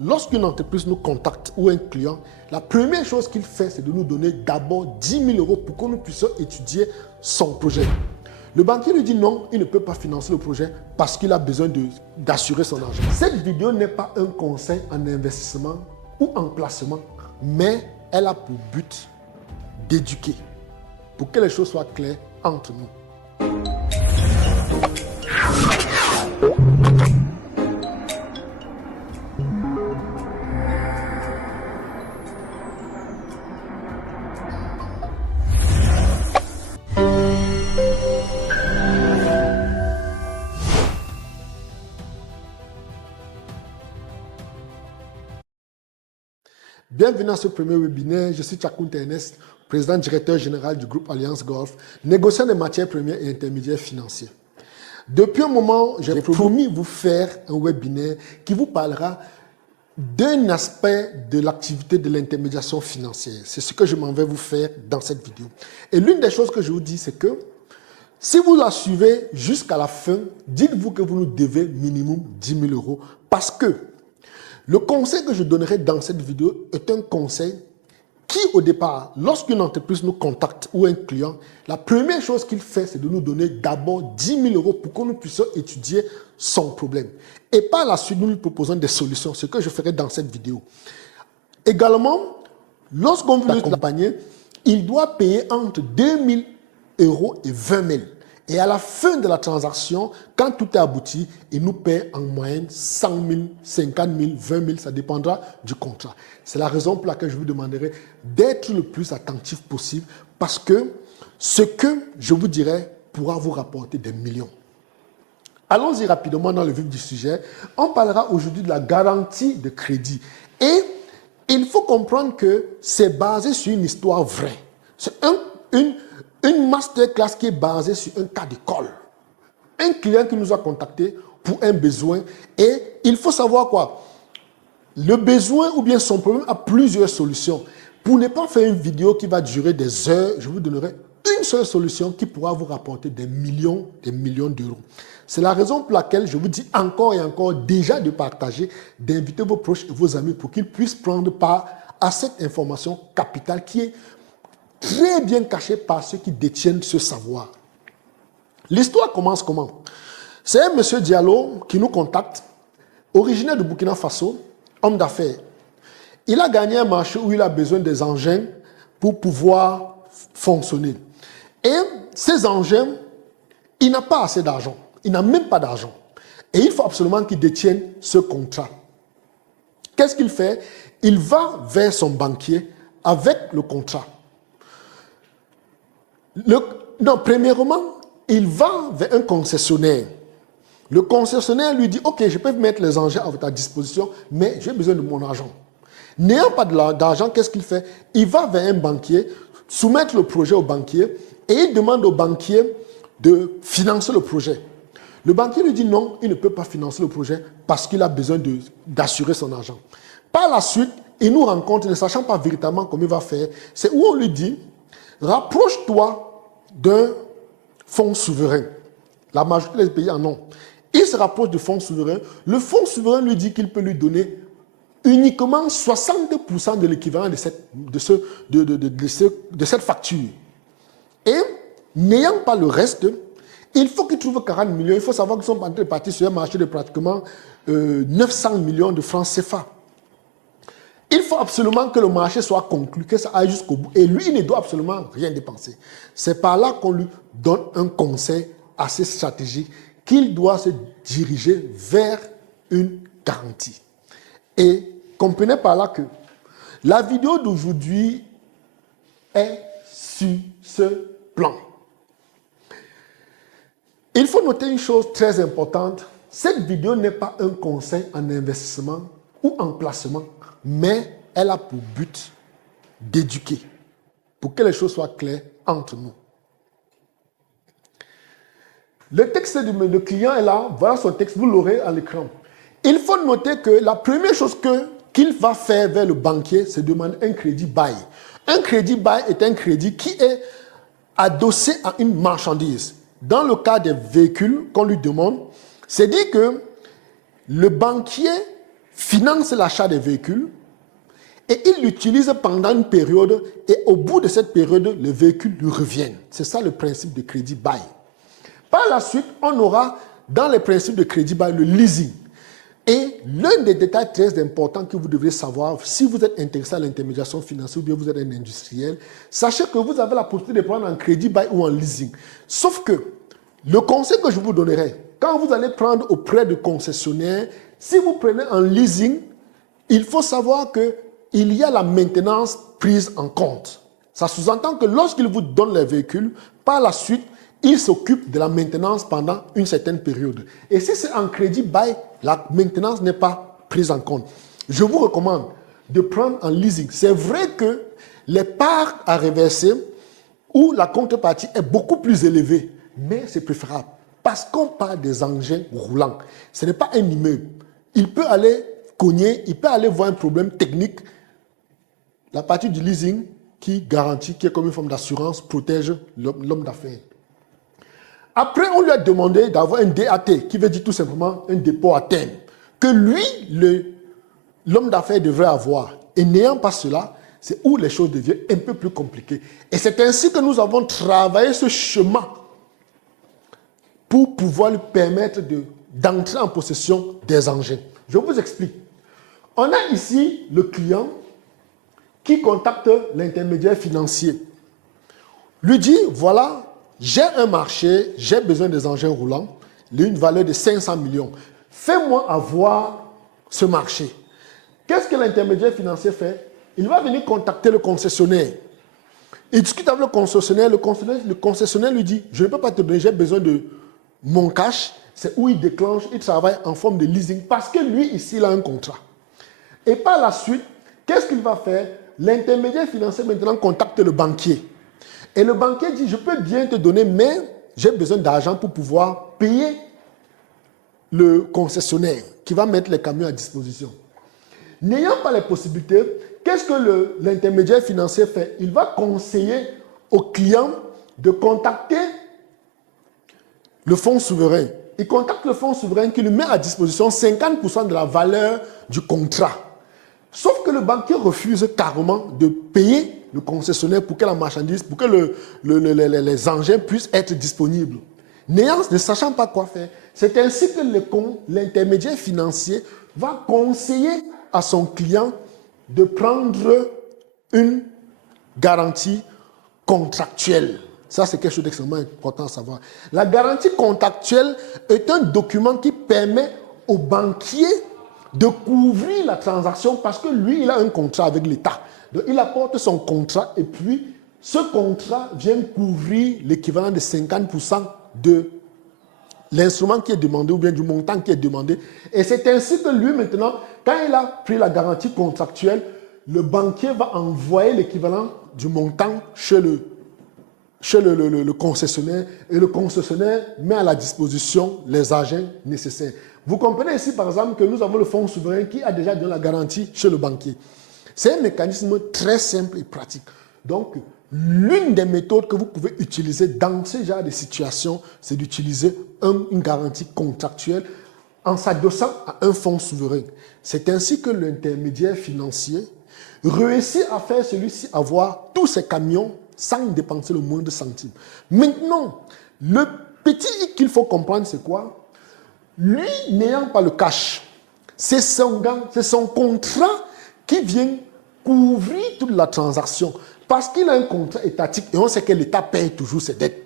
lorsqu'une entreprise nous contacte ou un client, la première chose qu'il fait, c'est de nous donner d'abord 10 000 euros pour que nous puissions étudier son projet. Le banquier lui dit non, il ne peut pas financer le projet parce qu'il a besoin d'assurer son argent. Cette vidéo n'est pas un conseil en investissement ou en placement, mais elle a pour but d'éduquer, pour que les choses soient claires entre nous. Bienvenue à ce premier webinaire. Je suis Tchakounte Ernest, président directeur général du groupe Alliance Golf, négociant des matières premières et intermédiaires financiers. Depuis un moment, j'ai promis vous faire un webinaire qui vous parlera d'un aspect de l'activité de l'intermédiation financière. C'est ce que je m'en vais vous faire dans cette vidéo. Et l'une des choses que je vous dis, c'est que si vous la suivez jusqu'à la fin, dites-vous que vous nous devez minimum 10 000 euros parce que le conseil que je donnerai dans cette vidéo est un conseil qui, au départ, lorsqu'une entreprise nous contacte ou un client, la première chose qu'il fait, c'est de nous donner d'abord 10 000 euros pour que nous puissions étudier son problème. Et par la suite, nous lui proposons des solutions, ce que je ferai dans cette vidéo. Également, lorsqu'on veut l'accompagner, il doit payer entre 2 000 euros et 20 000. Et à la fin de la transaction, quand tout est abouti, il nous paie en moyenne 100 000, 50 000, 20 000, ça dépendra du contrat. C'est la raison pour laquelle je vous demanderai d'être le plus attentif possible parce que ce que je vous dirai pourra vous rapporter des millions. Allons-y rapidement dans le vif du sujet. On parlera aujourd'hui de la garantie de crédit. Et il faut comprendre que c'est basé sur une histoire vraie. C'est une masterclass qui est basée sur un cas d'école. Un client qui nous a contacté pour un besoin. Et il faut savoir quoi? Le besoin ou bien son problème a plusieurs solutions. Pour ne pas faire une vidéo qui va durer des heures, je vous donnerai une seule solution qui pourra vous rapporter des millions d'euros. C'est la raison pour laquelle je vous dis encore et encore déjà de partager, d'inviter vos proches et vos amis pour qu'ils puissent prendre part à cette information capitale qui est très bien cachée par ceux qui détiennent ce savoir. L'histoire commence comment? C'est un monsieur Diallo qui nous contacte, originaire de Burkina Faso, homme d'affaires. Il a gagné un marché où il a besoin des engins pour pouvoir fonctionner. Et ces engins, il n'a pas assez d'argent. Il n'a même pas d'argent. Et il faut absolument qu'il détienne ce contrat. Qu'est-ce qu'il fait? Il va vers son banquier avec le contrat. Premièrement, il va vers un concessionnaire. Le concessionnaire lui dit, ok, je peux mettre les engins à ta disposition, mais j'ai besoin de mon argent. N'ayant pas d'argent, qu'est-ce qu'il fait? Il va vers un banquier, soumettre le projet au banquier, et il demande au banquier de financer le projet. Le banquier lui dit non, il ne peut pas financer le projet parce qu'il a besoin d'assurer son argent. Par la suite, il nous rencontre, ne sachant pas véritablement comment il va faire, c'est où on lui dit, rapproche-toi d'un fonds souverain. La majorité des pays en ont. Il se rapproche du fonds souverain. Le fonds souverain lui dit qu'il peut lui donner uniquement 62% de l'équivalent de cette facture. Et n'ayant pas le reste, il faut qu'il trouve 40 millions. Il faut savoir qu'ils sont en train de partir sur un marché de pratiquement 900 millions de francs CFA. Il faut absolument que le marché soit conclu, que ça aille jusqu'au bout. Et lui, il ne doit absolument rien dépenser. C'est par là qu'on lui donne un conseil assez stratégique qu'il doit se diriger vers une garantie. Et comprenez par là que la vidéo d'aujourd'hui est sur ce plan. Il faut noter une chose très importante. Cette vidéo n'est pas un conseil en investissement ou en placement, mais elle a pour but d'éduquer, pour que les choses soient claires entre nous. Le texte du client est là, voilà son texte, vous l'aurez à l'écran. Il faut noter que la première chose qu'il va faire vers le banquier, c'est demander un crédit bail. Un crédit bail est un crédit qui est adossé à une marchandise. Dans le cas des véhicules qu'on lui demande, c'est dit que le banquier finance l'achat des véhicules et il l'utilise pendant une période et au bout de cette période, les véhicules lui reviennent. C'est ça le principe de crédit bail. Par la suite, on aura dans les principes de crédit bail le leasing. Et l'un des détails très importants que vous devez savoir, si vous êtes intéressé à l'intermédiation financière ou bien vous êtes un industriel, sachez que vous avez la possibilité de prendre en crédit bail ou en leasing. Sauf que le conseil que je vous donnerai, quand vous allez prendre auprès de concessionnaires, si vous prenez en leasing, il faut savoir qu'il y a la maintenance prise en compte. Ça sous-entend que lorsqu'il vous donne les véhicules, par la suite, il s'occupe de la maintenance pendant une certaine période. Et si c'est en crédit bail, la maintenance n'est pas prise en compte. Je vous recommande de prendre en leasing. C'est vrai que les parts à reverser où la contrepartie est beaucoup plus élevée, mais c'est préférable parce qu'on parle des engins roulants. Ce n'est pas un immeuble. Il peut aller cogner, il peut aller voir un problème technique. La partie du leasing qui garantit, qui est comme une forme d'assurance, protège l'homme d'affaires. Après, on lui a demandé d'avoir un DAT, qui veut dire tout simplement un dépôt à terme, que lui, l'homme d'affaires devrait avoir. Et n'ayant pas cela, c'est où les choses deviennent un peu plus compliquées. Et c'est ainsi que nous avons travaillé ce chemin pour pouvoir lui permettre d'entrer en possession des engins. Je vous explique. On a ici le client qui contacte l'intermédiaire financier. Lui dit, voilà, j'ai un marché, j'ai besoin des engins roulants, d'une valeur de 500 millions. Fais-moi avoir ce marché. Qu'est-ce que l'intermédiaire financier fait? Il va venir contacter le concessionnaire. Il discute avec le concessionnaire lui dit, je ne peux pas te donner, j'ai besoin de mon cash. C'est où il déclenche, il travaille en forme de leasing parce que lui, ici, il a un contrat. Et par la suite, qu'est-ce qu'il va faire? L'intermédiaire financier maintenant contacte le banquier. Et le banquier dit, je peux bien te donner, mais j'ai besoin d'argent pour pouvoir payer le concessionnaire qui va mettre les camions à disposition. N'ayant pas les possibilités, qu'est-ce que l'intermédiaire financier fait? Il va conseiller au client de contacter le fonds souverain. Il contacte le fonds souverain qui lui met à disposition 50% de la valeur du contrat. Sauf que le banquier refuse carrément de payer le concessionnaire pour que la marchandise, pour que les engins puissent être disponibles. Ne sachant pas quoi faire, c'est ainsi que l'intermédiaire financier va conseiller à son client de prendre une garantie contractuelle. Ça, c'est quelque chose d'extrêmement important à savoir. La garantie contractuelle est un document qui permet au banquier de couvrir la transaction parce que lui, il a un contrat avec l'État. Donc, il apporte son contrat et puis ce contrat vient couvrir l'équivalent de 50% de l'instrument qui est demandé ou bien du montant qui est demandé. Et c'est ainsi que lui, maintenant, quand il a pris la garantie contractuelle, le banquier va envoyer l'équivalent du montant chez le concessionnaire et le concessionnaire met à la disposition les agents nécessaires. Vous comprenez ici, par exemple, que nous avons le fonds souverain qui a déjà donné la garantie chez le banquier. C'est un mécanisme très simple et pratique. Donc, l'une des méthodes que vous pouvez utiliser dans ce genre de situation, c'est d'utiliser une garantie contractuelle en s'adossant à un fonds souverain. C'est ainsi que l'intermédiaire financier réussit à faire celui-ci avoir tous ses camions sans dépenser le moindre centime. Maintenant, le petit hic qu'il faut comprendre, c'est quoi? Lui, n'ayant pas le cash, c'est son contrat qui vient couvrir toute la transaction. Parce qu'il a un contrat étatique et on sait que l'État paye toujours ses dettes.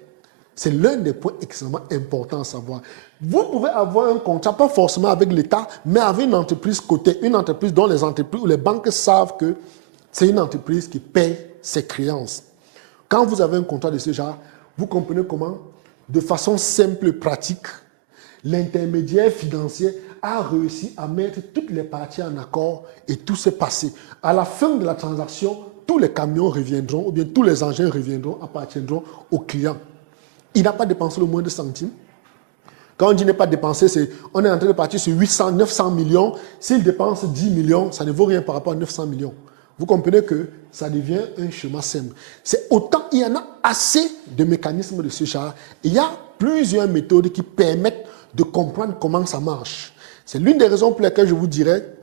C'est l'un des points extrêmement importants à savoir. Vous pouvez avoir un contrat, pas forcément avec l'État, mais avec une entreprise cotée, une entreprise dont les entreprises ou les banques savent que c'est une entreprise qui paye ses créances. Quand vous avez un contrat de ce genre, vous comprenez comment, de façon simple et pratique, l'intermédiaire financier a réussi à mettre toutes les parties en accord et tout s'est passé. À la fin de la transaction, tous les camions reviendront ou bien tous les engins reviendront, appartiendront au client. Il n'a pas dépensé le moindre centime. Quand on dit ne pas dépenser, on est en train de partir sur 800, 900 millions. S'il dépense 10 millions, ça ne vaut rien par rapport à 900 millions. Vous comprenez que ça devient un chemin simple. C'est autant, il y en a assez de mécanismes de ce genre. Il y a plusieurs méthodes qui permettent de comprendre comment ça marche. C'est l'une des raisons pour lesquelles je vous dirais,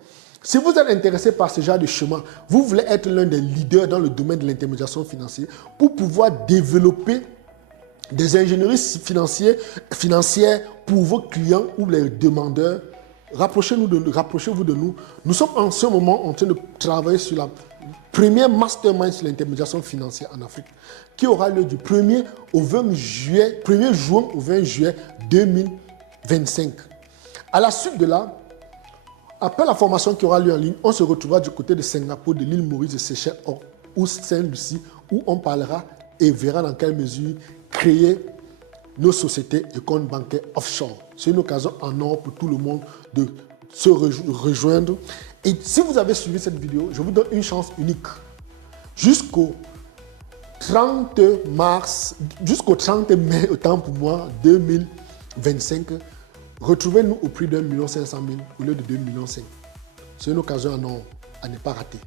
Si vous êtes intéressé par ce genre de chemin, vous voulez être l'un des leaders dans le domaine de l'intermédiation financière pour pouvoir développer des ingénieries financières pour vos clients ou les demandeurs, rapprochez-vous de nous. Nous sommes en ce moment en train de travailler sur la première mastermind sur l'intermédiation financière en Afrique qui aura lieu du 1er juin au 20 juillet 2025. À la suite de là, après la formation qui aura lieu en ligne, on se retrouvera du côté de Singapour, de l'île Maurice, de Seychelles ou Saint-Lucie, où on parlera et verra dans quelle mesure créer nos sociétés et comptes bancaires offshore. C'est une occasion en or pour tout le monde de se rejoindre. Et si vous avez suivi cette vidéo, je vous donne une chance unique. Jusqu'au 30 mai, autant pour moi, 2025, retrouvez-nous au prix d'1 500 000 au lieu de 2,5 millions. C'est une occasion en or à ne pas rater.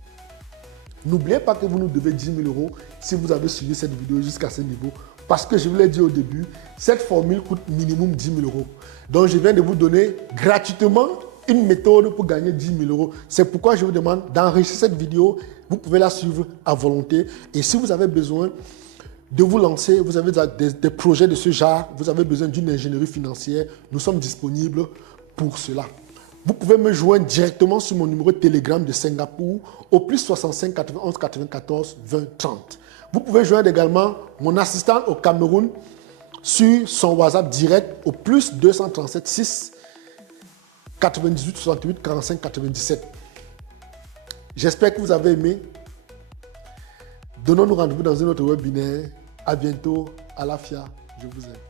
N'oubliez pas que vous nous devez 10 000 euros si vous avez suivi cette vidéo jusqu'à ce niveau. Parce que je vous l'ai dit au début, cette formule coûte minimum 10 000 euros. Donc je viens de vous donner gratuitement une méthode pour gagner 10 000 euros. C'est pourquoi je vous demande d'enregistrer cette vidéo. Vous pouvez la suivre à volonté. Et si vous avez besoin de vous lancer, vous avez des projets de ce genre, vous avez besoin d'une ingénierie financière, nous sommes disponibles pour cela. Vous pouvez me joindre directement sur mon numéro de Telegram de Singapour au plus 65 91 94 20 30. Vous pouvez joindre également mon assistant au Cameroun sur son WhatsApp direct au plus 237 6 98 68 45 97. J'espère que vous avez aimé. Donnons-nous rendez-vous dans un autre webinaire. À bientôt. À la FIA. Je vous aime.